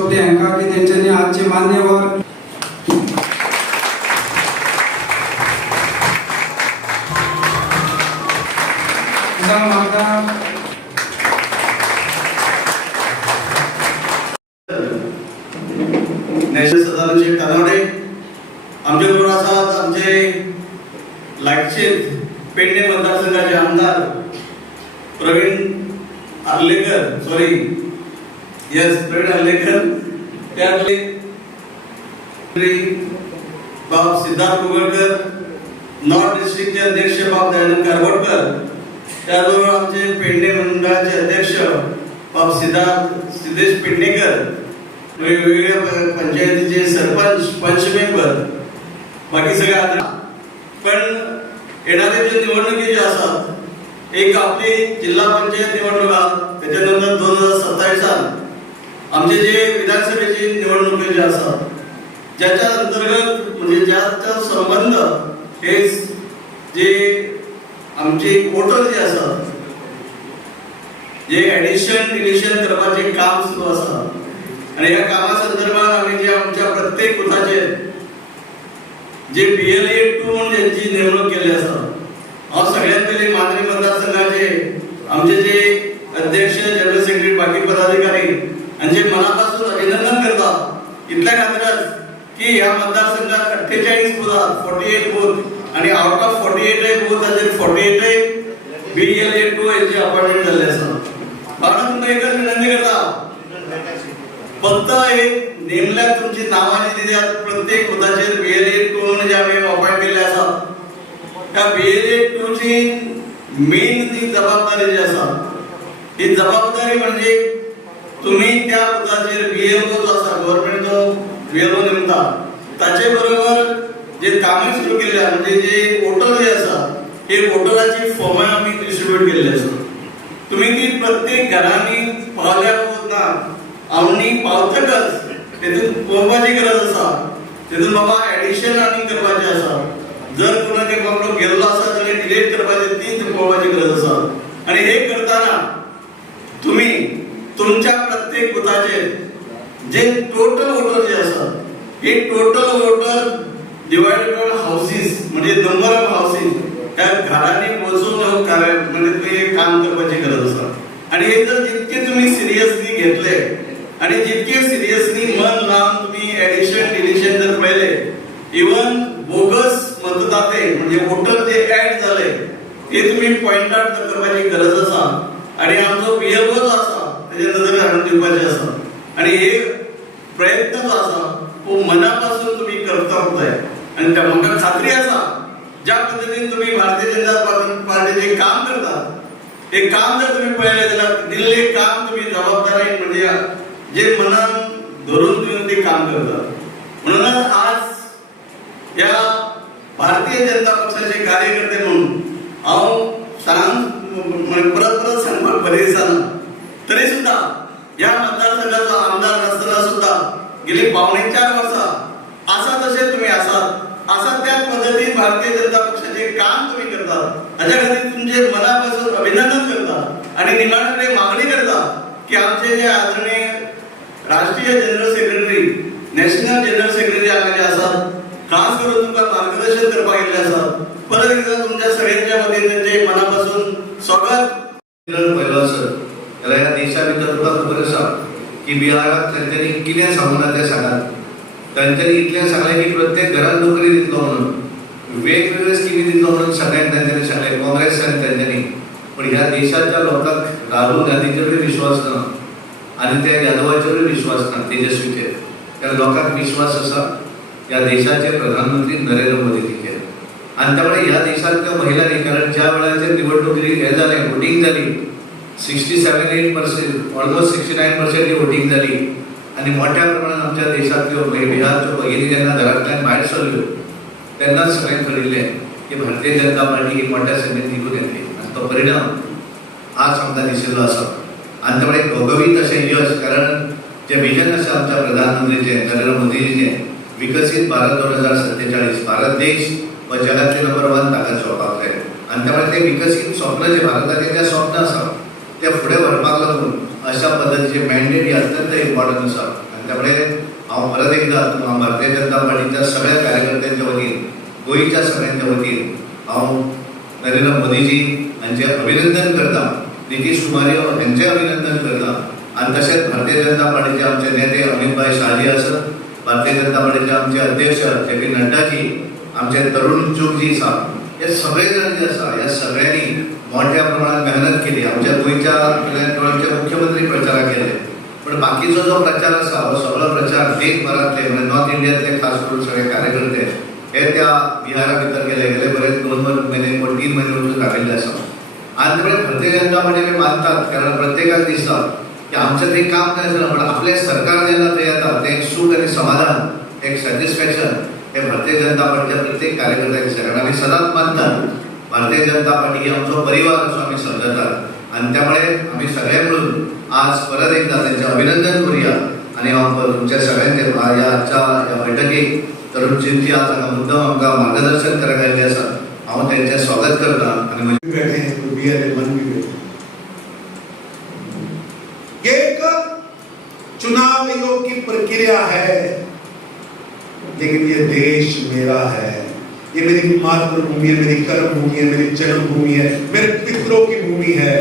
सोपले हांकां की तेंच्यांनी आजचे मान्यवर नॅशनल सदानंद तानावडे आमचे बरोबर आसात आमचे लागचे पेडणे मतदारसंघाचे आमदार प्रवीण आर्लेकर त्यातले बाब सिद्धार्थ कुगळकर, नॉर्थ डिस्ट्रिक्टचे अध्यक्ष बाब दयानंद कारवडकर, त्याचबरोबर आमचे पेडणे मंडळाचे अध्यक्ष बाब सिद्धेश पेडणेकर, वेगवेगळ्या पंचायतीचे सरपंच पंच मेंबर, बाकी सगळे पण येणारे जे निवडणुकी जे असतात एक आपली जिल्हा पंचायत निवडणुका त्याच्यानंतर 2027 आमचे जे विधानसभेची निवडणुकी जे असतात ज्याच्या अंतर्गत म्हणजे ज्याचा संबंध हे जे आमचे वोटर जे असतात जे ऍडिशन डिलिशन करपाचे काम सुरू असतात आणि या कामासंदर्भात आम्ही जे आमच्या प्रत्येक बुथाचे जे BLA 2 म्हणून ज्यांची नेमणूक केली असतात हांव सगळ्यात पहिले मांद्रे मतदारसंघाचे आमचे जे अध्यक्ष जनरल सेक्रेटरी बाकी पदाधिकारी यांचे मनापासून अभिनंदन करता इतल्या खातीरच की ह्या मतदारसंघात 48 बुथात 48 बूथ आणि आउट ऑफ 48 बुथाचेर 48 BLA 2 यांची अपॉइंटमेंट झाले असतात. कारण तुमकां एकच विनंती करता फक्त एक नेमल्या तुमची नावाची दिल्यात प्रत्येक बुथाचेर BLA 2 म्हणून जे आम्ही अपॉइंट केले असतात त्या BLA 2 ची मेन ती जबाबदारी जी असा ही जबाबदारी म्हणजे तुम्ही त्या बुथाचेर BLO जो असा गव्हर्नमेंटचो BLO नेमता ताचे बरोबर जे कामे सुरू केल्या म्हणजे जे वोटर जे असा हे वोटराची फॉर्म आम्ही डिस्ट्रीब्यूट केलेली असतात. तुम्ही ती प्रत्येक घरांनी पावल्या ना आवनी पावतकच तेतून पळोवपाची गरज असा तेतून बाबा ऍडिशन आनी करपाचे असा जर कोणाचे बाबलो गेल्लो असा जाल्यार डिलीट करपाचे तीच पळोवपाची गरज असा आणि हे करताना तुम्ही तुमच्या प्रत्येक बुथाचे जे टोटल वोटर जे असतात हे total voter divided on houses म्हणजे नंबर ऑफ हाऊसेस त्या घरांनी मोजून म्हणजे तुम्ही काम करपाची गरज असा आणि हे जर जितके तुम्ही सिरियसली घेतले आणि जितके सिरियसली मन लावून तुम्ही ऍडिशन डिलिशन जर पहिले इवन बोगस मतदाते म्हणजे वोटर जे ऍड झाले ते तुम्ही पॉइंट आउट करपाची गरज असा आणि आमचो BLO जो असा त्याच्या नजरेन हाडून दिवपाचे असा आणि हे प्रयत्न जो असा तो मनापासून तुम्ही करता जाय आणि त्या म्हाका खात्री असा ज्या पद्धतीने तुम्ही भारतीय जनता पार्टीचे काम करतात ते काम जर तुम्ही पळयले जाल्यार दिल्ले काम तुम्ही जबाबदारी म्हणजे जे मनान धरून तुम्ही ते काम करतात म्हणूनच आज या भारतीय जनता पक्षाचे कार्यकर्ते म्हणून हांव परत सांगपाक बरें दिसना तरी सुद्धा या मतदारसंघाचो आमदार नासतना सुद्धा गेली 4.5 वर्सां आसा तशें तुम्ही आसा त्याच पद्धतीन भारतीय जनता पक्षाचे काम तुम्ही करतात हाच्या खातीर तुमचे मनापासून अभिनंदन करता आणि निमाणे मागणी करता की आमचे जे आदरणीय राष्ट्रीय general secretary national general secretary आमचे असतात खास करून तुमका मार्गदर्शन करपाक गेल्ले असतात परत एकदा तुमच्या सगळ्यांच्या वतीन त्यांचे मनापासून स्वागत पहिलो सर जाल्यार ह्या देशा भितर तुका खबर आसा की बिहारात तांच्यांनी कितें सांगूना तें सांगात तांच्यांनी इतलें सांगलें की प्रत्येक घरात नोकरी दितलो म्हणून वेगवेगळे स्किमी दितलो म्हणून सगळ्यांक तांच्यांनी सांगलें काँग्रेस आनी तांच्यांनी पण ह्या देशाच्या लोकांक राहुल गांधीचेर विश्वास ना आणि त्या यादवाचेर विश्वास ना तेजस्वीचेर त्या लोकांक विश्वास आसा या देशाचे प्रधानमंत्री नरेंद्र मोदीचेर आणि त्यामुळे ह्या देशातल्या महिलांनी कारण ज्या वेळाचेर निवडणुकी हे जाले वोटिंग झाली 67-8% ऑलमोस्ट 69% ही वोटिंग झाली आणि मोठ्या प्रमाणात आमच्या देशातल्यो बिहारच्यो भगिनी जेन्ना घरांतल्यान भायर सरल्यो तेन्ना सगळ्यांक कळिल्लें की भारतीय जनता पार्टी ही मोठ्या संख्येन निवडून येतली आनी तो परिणाम आज आमकां दिशिल्लो आसा आणि त्यामुळे घवघवीत अशें यश कारण जे विजन आसा आमच्या प्रधानमंत्रीचे नरेंद्र मोदीजीचे विकसित भारत 2047 भारत देश व जगातले नंबर 1 ताकद जोपाक जाय आणि त्यामुळे ते विकसित स्वप्न जे भारताचे जे स्वप्न आसा ते फुडें व्हरपाक लागून अशा पद्धतीचे मॅन्डेट ही अत्यंत इम्पॉर्टंट आसा आणि त्यामुळे हांव परत एकदा भारतीय जनता पार्टीच्या सगळ्या कार्यकर्त्यांच्या वतीन गोयच्या सगळ्यांच्या वतीन हांव नरेंद्र मोदीजी यांचे अभिनंदन करता, नितीश कुमार यांचे अभिनंदन करता आणि तसेच भारतीय जनता पार्टीचे आमचे नेते अमित भाई शहाजी असत, भारतीय जनता पार्टीचे आमचे अध्यक्ष जे पी नड्डाजी, आमचे तरुण चुगजी साहेब, हे सगळे जण जे आसा ह्या सगळ्यांनी मोठ्या प्रमाणात मेहनत केली. आमच्या गोयच्या मुख्यमंत्री प्रचाराक गेले, पण बाकीचो जो प्रचार आसा हो सगळो प्रचार देशभरातले म्हणजे नॉर्थ इंडियातले खास करून सगळे कार्यकर्ते हे त्या बिहारा भितर गेले बरेच 2 महिने 3 महिने वचून राबिल्ले आसा. आणि त्यामुळे भारतीय जनता पार्टी मानतात, कारण प्रत्येकाक दिसता की आमचं ते काम नाही झालं, पण आपले सरकार जेव्हा ते येतात ते एक सुख आणि समाधान, एक सॅटिस्फॅक्शन हे भारतीय जनता पार्टीच्या प्रत्येक कार्यकर्त्याक दिसता. कारण आम्ही सदांच मानतात भारतीय जनता पार्टी ही आमचो परिवार असो आम्ही समजतात आणि त्यामुळे आम्ही सगळे मिळून आज परत एकदा त्यांचे अभिनंदन करूया. आणि तुमच्या सगळ्यांचे या आजच्या या बैठकीक तरुण चिंती आज मुद्दाम आमकां मार्गदर्शन करायला आयिल्ले आसात, हांव त्यांचे स्वागत करता. आणि ये एक चुनाव आयोग की प्रक्रिया है, लेकिन ये देश मेरा है, ये मेरी मातृभूमि है, मेरी कर्म भूमि है, मेरी जन्मभूमि है, मेरे पितरों की भूमि है.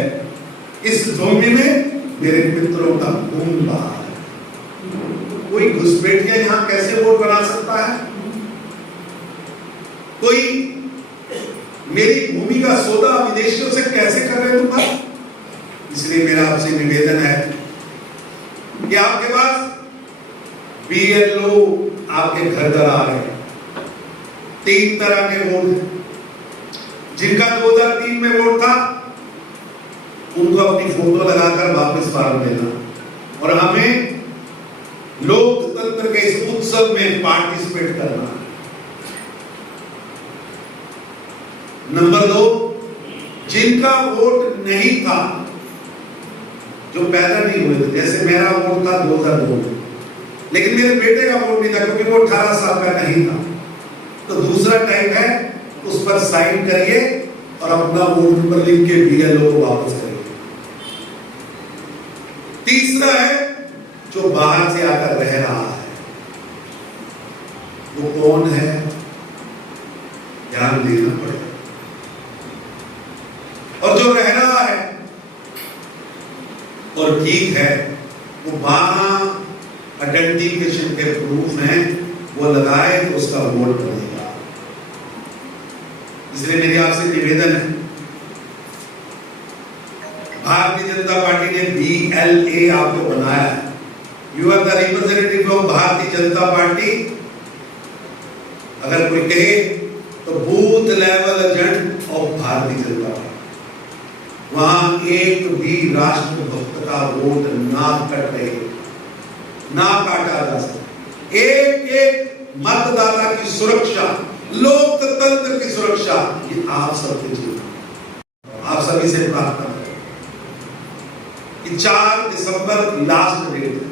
इस भूमि में मेरे पितरों का खून बहा है. कोई घुसपैठिया यहाँ कैसे वोट बना सकता है? कोई मेरी भूमि का सौदा विदेशियों से कैसे कर रहे तुम? इसलिए मेरा आपसे निवेदन है कि आपके पास बीएलओ आपके घर घर आ रहे हैं. 3 तरह के वोट हैं. जिनका 2003 में वोट था उनको अपनी फोटो लगाकर वापस फार्म देना और हमें लोकतंत्र के इस उत्सव में पार्टिसिपेट करना. नंबर 2, जिनका वोट नहीं था, जो पैदा नहीं हुए थे, जैसे मेरा वोट था 2002 में, लेकिन मेरे बेटे का वोट नहीं था क्योंकि वो 18 साल का नहीं था. तो दूसरा टाइप है, उस पर साइन करिए और अपना वोट नंबर लिख के बीएलओ को वापस करिए. तीसरा है जो बाहर से आकर रह रहा है. वो कौन है? ध्यान देना पड़ेगा. और जो रह रहा है और ठीक है, वो 12 आइडेंटिफिकेशन के प्रूफ हैं, वो लगाए तो उसका वोट बनेगा. इसलिए मेरी आपसे निवेदन है, भारतीय जनता पार्टी ने BLA आपको बनाया है. You are the representative of Bharatiya Janata party. अगर कोई कहे तो booth level agent of Bharatiya Janata party. वहां एक भी राष्ट्रभक्त का वोट ना कटे, ना काटा जा सके. एक मतदाता की सुरक्षा, लोकतंत्र की सुरक्षा, ये आप सबके जीवन, आप सभी से प्रार्थना करें कि 4 दिसंबर लास्ट डेट है.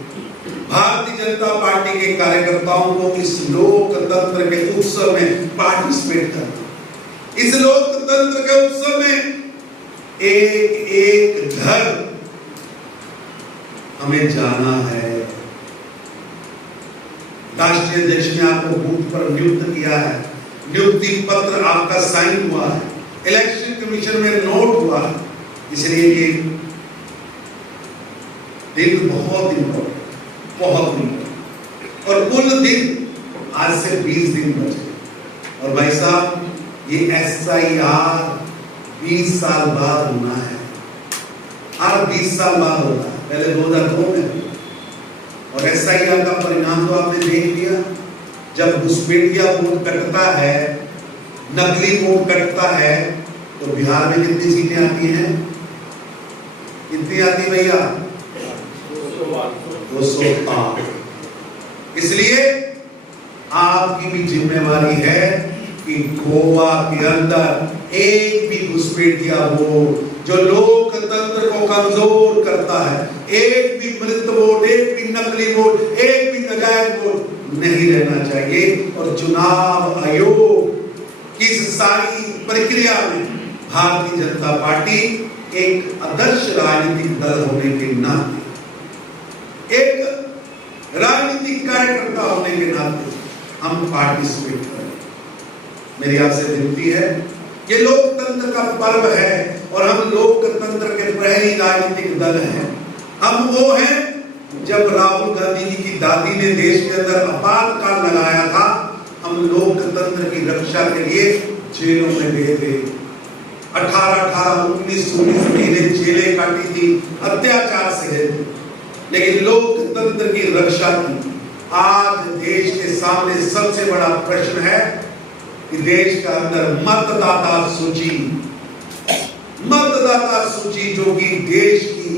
भारतीय जनता पार्टी के कार्यकर्ताओं को इस लोकतंत्र के उत्सव में पार्टिसिपेट करना. इस लोकतंत्र के उत्सव में एक एक घर हमें जाना है. राष्ट्रीय अध्यक्ष ने आपको बूथ पर नियुक्त किया है, नियुक्ति पत्र आपका साइन हुआ है, इलेक्शन कमीशन में नोट हुआ है. इसलिए ये दिन बहुत इम्पोर्टेंट, बहुत इम्पोर्टेंट. और कुल दिन आज से 20 दिन बचे. और भाई साहब, ये SIR 20 साल बाद होना है. हर 20 साल बाद होता है. पहले 2002 में, और SIR का परिणाम तो आपने देख लिया. जब घुसपैठिया वोट कटता है, नकली वोट कटता है, तो बिहार में कितनी सीटें आती हैं? कितनी आती भैया? 208. इसलिए आपकी भी जिम्मेवारी है कि गोवा के अंदर एक भी घुसपैठिया वोट जो लोकतंत्र को कमजोर करता है, एक भी मृत वोट, एक भी नकली वोट, एक भी नाजायज वोट नहीं रहना चाहिए. और चुनाव आयोग की इस सारी प्रक्रिया में भारतीय जनता पार्टी एक आदर्श राजनीतिक दल होने के नाते, एक राजनीतिक कार्यकर्ता होने के नाते हम पार्टिसिपेट करें। मेरी आपसे विनती है, ये लोकतंत्र का पर्व है और हम लोकतंत्र के प्रहरी राजनीतिक दल हैं। हम वो हैं, जब राहुल गांधी जी की दादी ने देश के अंदर आपातकाल लगाया था, हम लोकतंत्र की रक्षा के लिए जेलों में गए थे। 18 19 महीने जेलें काटी थी, अत्याचार से, लेकिन लोकतंत्र की रक्षा की। आज देश के सामने सबसे बड़ा प्रश्न है कि देश के अंदर मतदाता सूची जो कि देश की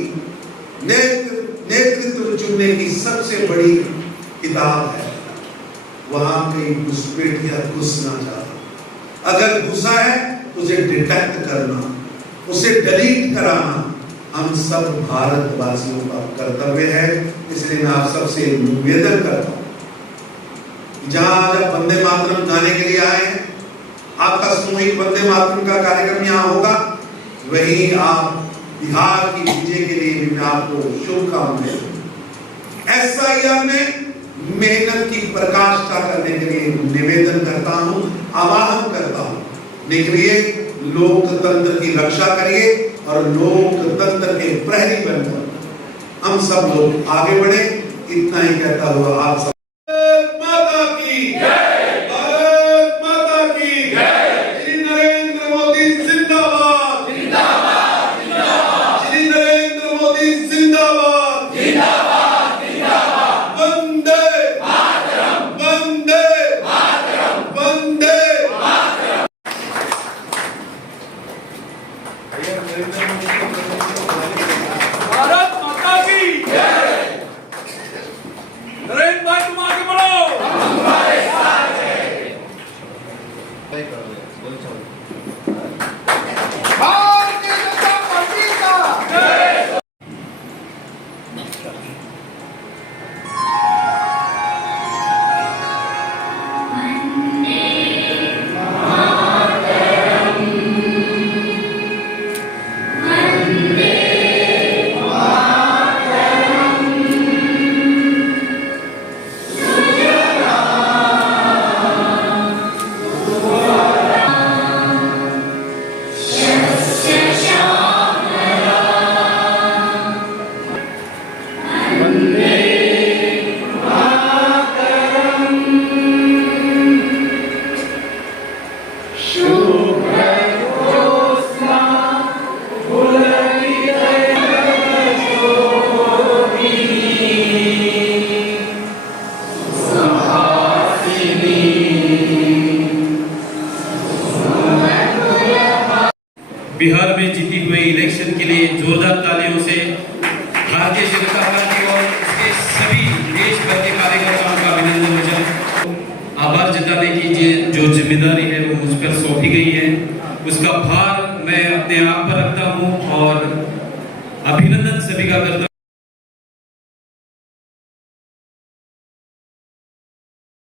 नेतृत्व चुनने की सबसे बड़ी किताब है, वहां कई घुसपैठिया घुस ना जाए। अगर घुसा है उसे डिटेक्ट करना, उसे डिलीट कराना हम सब भारतवासियों का कर्तव्य है। इसलिए मैं आप सबसे निवेदन करता हूं, जहां आज आप वंदे मातरम गाने के लिए आए हैं, आपका सामूहिक वंदे मातरम का कार्यक्रम यहाँ होगा, वहीं आप बिहार की विजय के लिए भी मैं आपको शुभकामनाएं। SIR में मेहनत की पराकाष्ठा करने के लिए निवेदन करता हूं, आह्वान करता हूं, निकलिए, लोकतंत्र की रक्षा करिए और लोकतंत्र के प्रहरी बनकर हम सब लोग आगे बढ़े। इतना ही कहता हुआ आप सब माता की जय, भारत माता की जय, श्री नरेंद्र मोदी जिंदाबाद, जिंदाबाद, जिंदाबाद, श्री नरेंद्र मोदी जिंदाबाद, जिंदाबाद, जिंदाबाद, वंदे मातरम, वंदे मातरम, वंदे मातरम। भारत माता की जय। नरेंद्र भाई तुम आगे बढ़ो, हम तुम्हारे साथ हैं। भारतीय जनता पार्टी का जय। बिहार में जीती हुए इलेक्शन के लिए जोरदार तालियों से भारतीय जनता पार्टी और उसके सभी देश भर के कार्यकर्ताओं का अभिनंदन वचन। आभार जताने की जो जिम्मेदारी है वो मुझ पर सौंपी गई है, उसका भार मैं अपने आप पर रखता हूँ और अभिनंदन सभी का करता हूँ।